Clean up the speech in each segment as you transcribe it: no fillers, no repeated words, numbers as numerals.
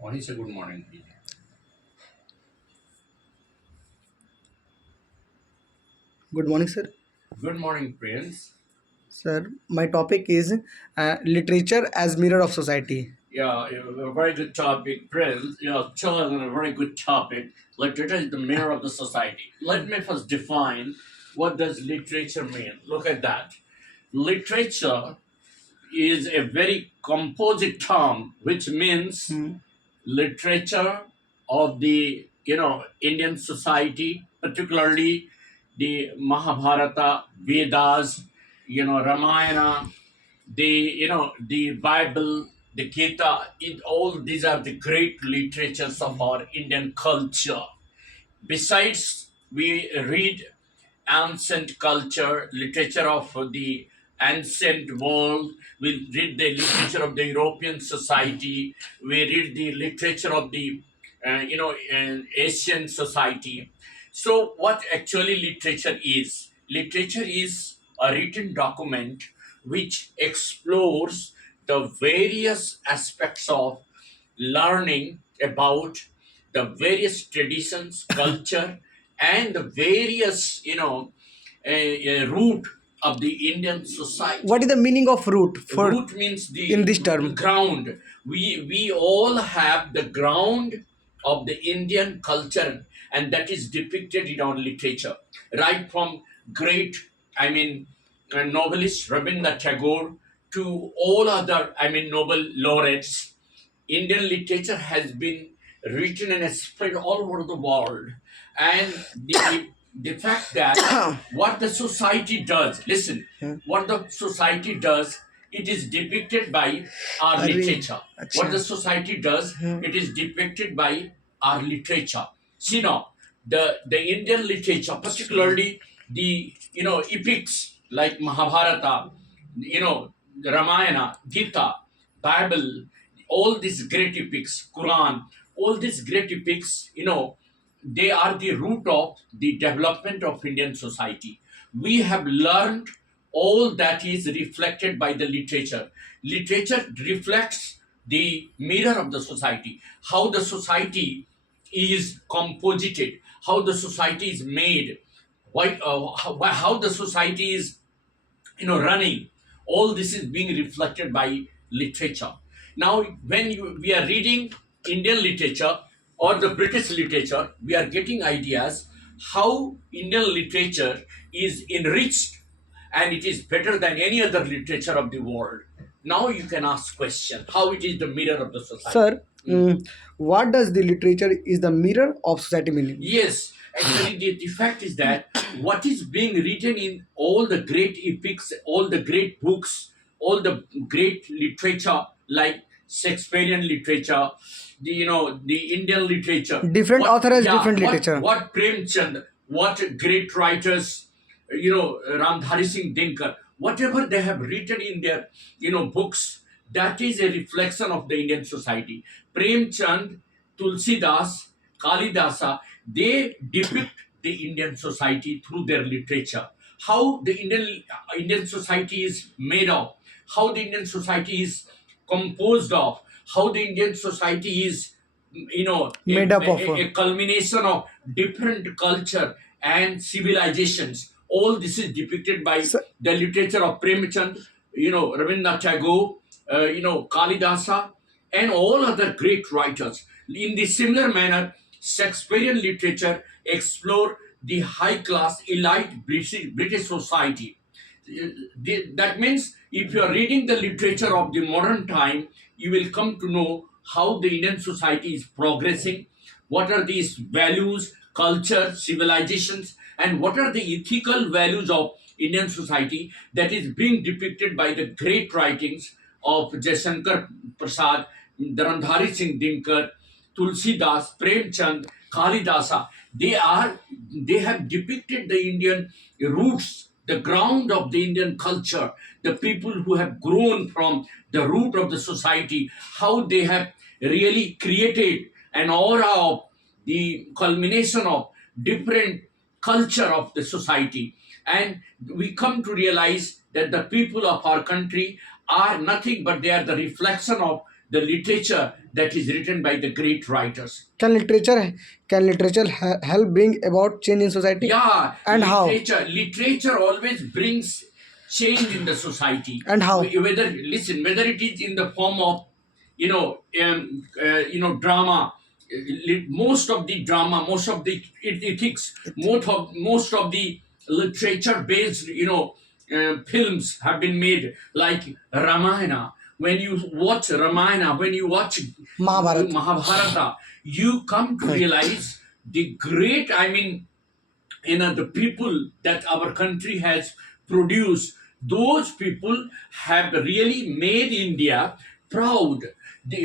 Or he said good morning. Good morning, sir. Good morning, Prince. Sir, my topic is literature as mirror of society. Yeah, a very good topic, Prince. Chosen a very good topic. Literature is the mirror of the society. Let me first define what does literature mean. Look at that. Literature is a very composite term, which means Hmm. literature of the Indian society, particularly the Mahabharata, Vedas, Ramayana, the Bible, the Gita. All these are the great literatures of our Indian culture. Besides, we read ancient culture, literature of the ancient world. We read the literature of the European society. We read the literature of the, Asian society. So, what actually literature is? Literature is a written document which explores the various aspects of learning about the various traditions, culture, and the various, root of the Indian What society. is the meaning of root for Root means in the this term? ground. We all have the ground of the Indian culture, and that is depicted in our literature, right from great, I mean, novelist Rabindranath Tagore to all other, Nobel laureates. Indian literature has been written and spread all over the world. And the fact that what the society does, listen, Hmm. what the society does, it is depicted by our अरे literature. What अच्छा. the society does, Hmm. it is depicted by our literature. See now, the Indian literature, particularly the epics like Mahabharata, Ramayana, Gita, Bible, all these great epics, Quran, all these great epics, they are the root of the development of Indian society. We have learned all that is reflected by the literature. Literature reflects the mirror of the society, how the society is composited, how the society is made, how the society is running. All this is being reflected by literature. Now when we are reading Indian literature or the British literature, we are getting ideas how Indian literature is enriched and it is better than any other literature of the world. Now you can ask question how it is the mirror of the society. Sir, what does the literature is the mirror of society meaning? Yes, actually, the fact is that what is being written in all the great epics, all the great books, all the great literature, like Shakespearean literature, the Indian literature. Different What, author has yeah, different literature. what Premchand, what great writers, Ramdhari Singh Dinkar, whatever they have written in their, books, that is a reflection of the Indian society. Premchand, Tulsidas, Kalidasa, they depict the Indian society through their literature. How the Indian society is made of, how the Indian society is composed of, how the Indian society is, Made up of. a culmination of different culture and civilizations. All this is depicted by Sir, the literature of Premchand, Rabindranath Tagore, Kalidasa, and all other great writers. In the similar manner, Shakespearean literature explore the high class elite British society. That means if you are reading the literature of the modern time, you will come to know how the Indian society is progressing, what are these values, culture, civilizations, and what are the ethical values of Indian society that is being depicted by the great writings of Jaishankar Prasad, Dharandhari Singh Dinkar, Tulsidas, Premchand, Kalidasa. They have depicted the Indian roots, the ground of the Indian culture, the people who have grown from the root of the society, how they have really created an aura of the culmination of different culture of the society. And we come to realize that the people of our country are nothing but they are the reflection of the literature that is written by the great writers. Can literature help bring about change in society? Yeah, And how? literature always brings change in the society. And how? Whether it is in the form of drama, most of the drama, most of the ethics, most of the literature based films have been made, like Ramayana. When you watch Ramayana, when you watch Mahabharata. Mahabharata, you come to realize the great, I mean, the people that our country has produced, those people have really made India proud.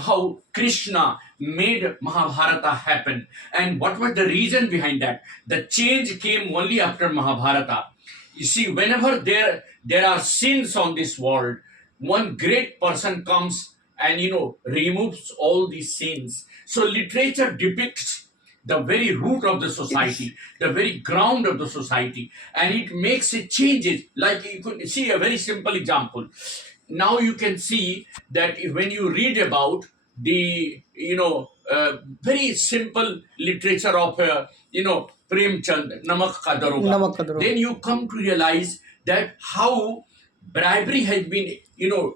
How Krishna made Mahabharata happen, and what was the reason behind that? The change came only after Mahabharata. You see, whenever there are sins on this world, one great person comes and removes all these sins. So literature depicts the very root of the society, the very ground of the society, and it makes it changes. Like you could see a very simple example. Now you can see that when you read about the very simple literature of Premchand, Namak Ka Daroga, Namak Ka Daroga. then you come to realize that how bribery has been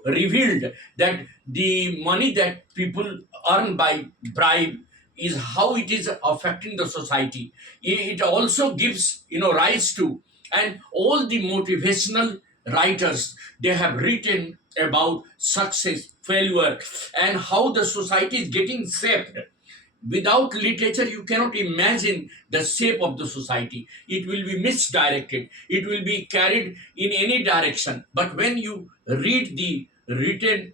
revealed, that the money that people earn by bribe is how it is affecting the society. It also gives rise to, and all the motivational writers, they have written about success, failure, and how the society is getting shaped. Without literature, you cannot imagine the shape of the society. It will be misdirected. It will be carried in any direction. But when you read the written,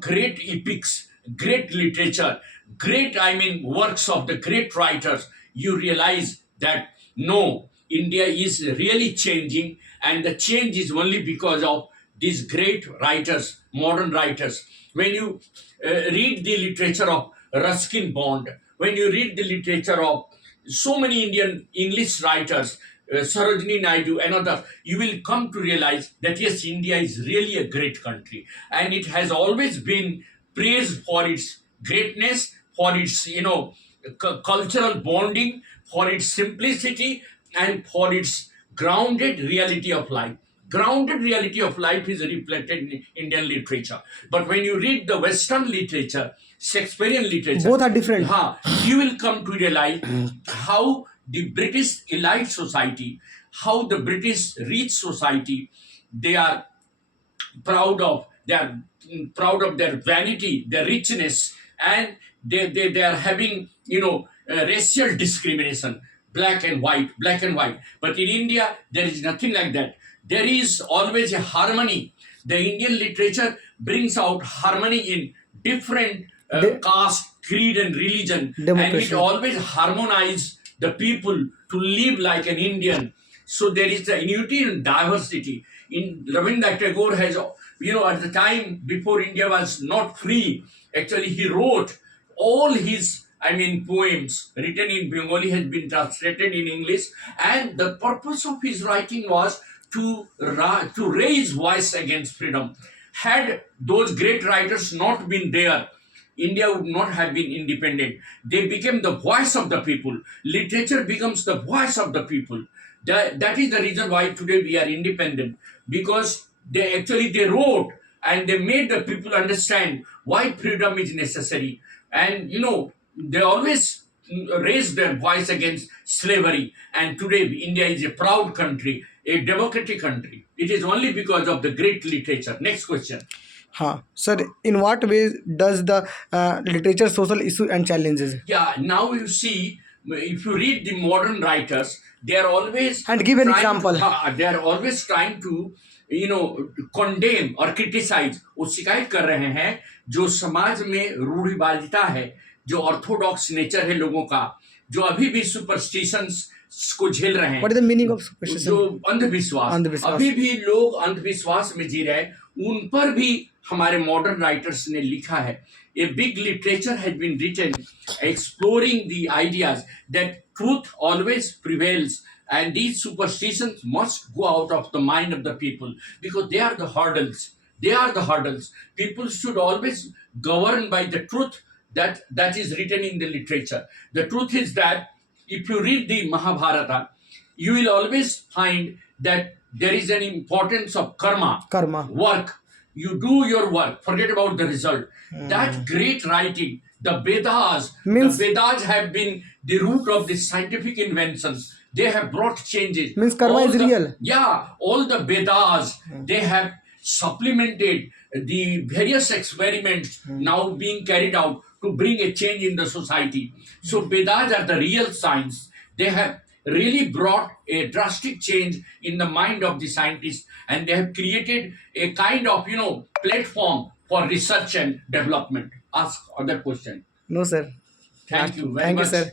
great epics, great literature, great, I mean, works of the great writers, you realize that no, India is really changing, and the change is only because of these great writers, modern writers. When you read the literature of Ruskin Bond, when you read the literature of so many Indian English writers, Sarojini Naidu and others, you will come to realize that yes, India is really a great country, and it has always been praised for its greatness, for its cultural bonding, for its simplicity, and for its grounded reality of life. Grounded reality of life is reflected in Indian literature. But when you read the Western literature, Shakespearean literature, Both are different. you will come to realize how the British elite society, how the British rich society, they are proud of their vanity, their richness, and they are having racial discrimination, black and white. But in India, there is nothing like that. There is always a harmony. The Indian literature brings out harmony in different caste, creed, and religion, and it Democracy. always harmonize the people to live like an Indian. So there is the unity and diversity. In Rabindranath Tagore has, at the time before India was not free, actually he wrote all his, I mean, poems written in Bengali has been translated in English, and the purpose of his writing was to raise voice against freedom. Had those great writers not been there, India would not have been independent. They became the voice of the people. Literature becomes the voice of the people. That is the reason why today we are independent, because they wrote and they made the people understand why freedom is necessary. And they always raised their voice against slavery. And today India is a proud country, a democratic country. It is only because of the great literature. Next question. Sir, in what ways does the literature social issue and challenges? Yeah, now you see, if you read the modern writers, they are always And give an trying example. they are always trying to condemn or criticize. वो शिकायत कर रहे हैं जो समाज में रूढ़िवादिता है, जो ऑर्थोडॉक्स नेचर है लोगों का, जो अभी भी सुपरस्टिशंस को झेल रहे हैं, What is the meaning of superstition? जो अंधविश्वास अंधविश्वास। अभी भी लोग अंधविश्वास में जी रहे हैं, उन पर भी हमारे मॉडर्न राइटर्स ने लिखा है. A big literature has been written exploring the ideas that truth always prevails, and these superstitions must go out of the mind of the people, because they are the hurdles. They are the hurdles. People should always govern by the truth, that is written in the literature. The truth is that if you read the Mahabharata, you will always find that there is an importance of karma, Karma. work. You do your work, forget about the result. That great writing, the Vedas, Means- the Vedas have been the root of the scientific inventions. They have brought changes. Means karma All is real. Yeah, all the Vedas, they have supplemented the various experiments now being carried out to bring a change in the society. So Vedas are the real science. They have really brought a drastic change in the mind of the scientists, and they have created a kind of platform for research and development. Ask other question. No, sir. Thank you very Thank you, much. sir.